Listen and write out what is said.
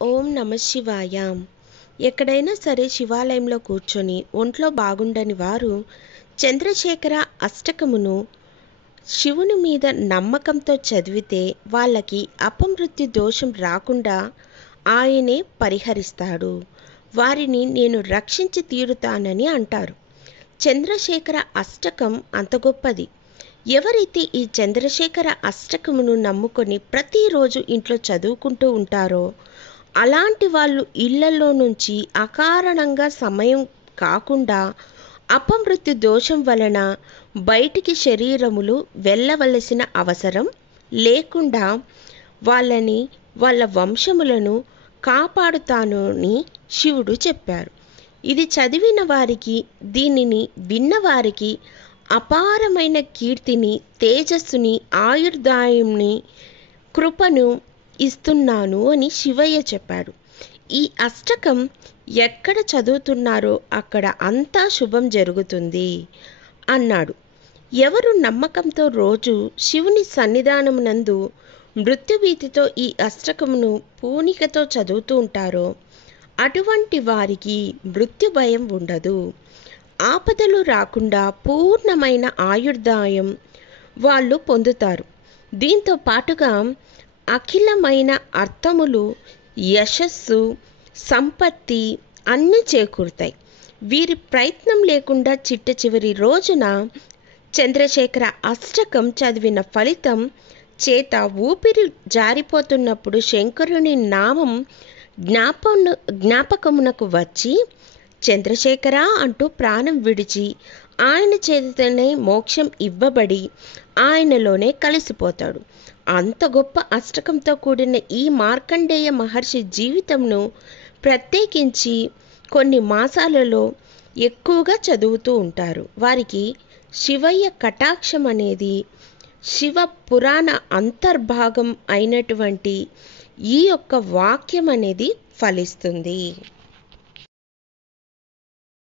ఓం నమ శివాయ. ఎక్కడైనా సరే శివాలయంలో కూర్చొని ఒంట్లో బాగుండని వారు చంద్రశేఖర అష్టకమును శివుని మీద నమ్మకంతో చదివితే వాళ్ళకి అపమృత్యు దోషం రాకుండా ఆయనే పరిహరిస్తాడు. వారిని నేను రక్షించి తీరుతానని అంటారు. చంద్రశేఖర అష్టకం అంత గొప్పది. ఎవరైతే ఈ చంద్రశేఖర అష్టకమును నమ్ముకొని ప్రతిరోజు ఇంట్లో చదువుకుంటూ ఉంటారో అలాంటి వాళ్ళు ఇళ్లలో నుంచి అకారణంగా సమయం కాకుండా అపమృత్యు దోషం వలన బయటికి శరీరములు వెళ్ళవలసిన అవసరం లేకుండా వాళ్ళ వంశములను కాపాడుతాను అని శివుడు చెప్పారు. ఇది చదివిన వారికి, దీనిని విన్నవారికి అపారమైన కీర్తిని, తేజస్సుని, ఆయుర్దాయంని, కృపను ఇస్తున్నాను అని శివయ్య చెప్పాడు. ఈ అష్టకం ఎక్కడ చదువుతున్నారో అక్కడ అంతా శుభం జరుగుతుంది అన్నాడు. ఎవరు నమ్మకంతో రోజు శివుని సన్నిధానమునందు మృత్యుభీతితో ఈ అష్టకమును పూనికతో చదువుతూ ఉంటారో అటువంటి వారికి మృత్యు భయం ఉండదు. ఆపదలు రాకుండా పూర్ణమైన ఆయుర్దాయం వాళ్ళు పొందుతారు. దీంతో పాటుగా అఖిలమైన అర్థములు, యశస్సు, సంపత్తి అన్నీ చేకూరుతాయి. వీరి ప్రయత్నం లేకుండా చిట్ట చివరి రోజున చంద్రశేఖర అష్టకం చదివిన ఫలితం చేత ఊపిరి జారిపోతున్నప్పుడు శంకరుని నామం జ్ఞాపకమునకు వచ్చి చంద్రశేఖర అంటూ ప్రాణం విడిచి ఆయన చేతితోనే మోక్షం ఇవ్వబడి ఆయనలోనే కలిసిపోతాడు. అంత గొప్ప అష్టకంతో కూడిన ఈ మార్కండేయ మహర్షి జీవితంను ప్రత్యేకించి కొన్ని మాసాలలో ఎక్కువగా చదువుతూ ఉంటారు. వారికి శివయ్య కటాక్షం అనేది శివ పురాణ అంతర్భాగం అయినటువంటి ఈ యొక్క వాక్యం అనేది ఫలిస్తుంది.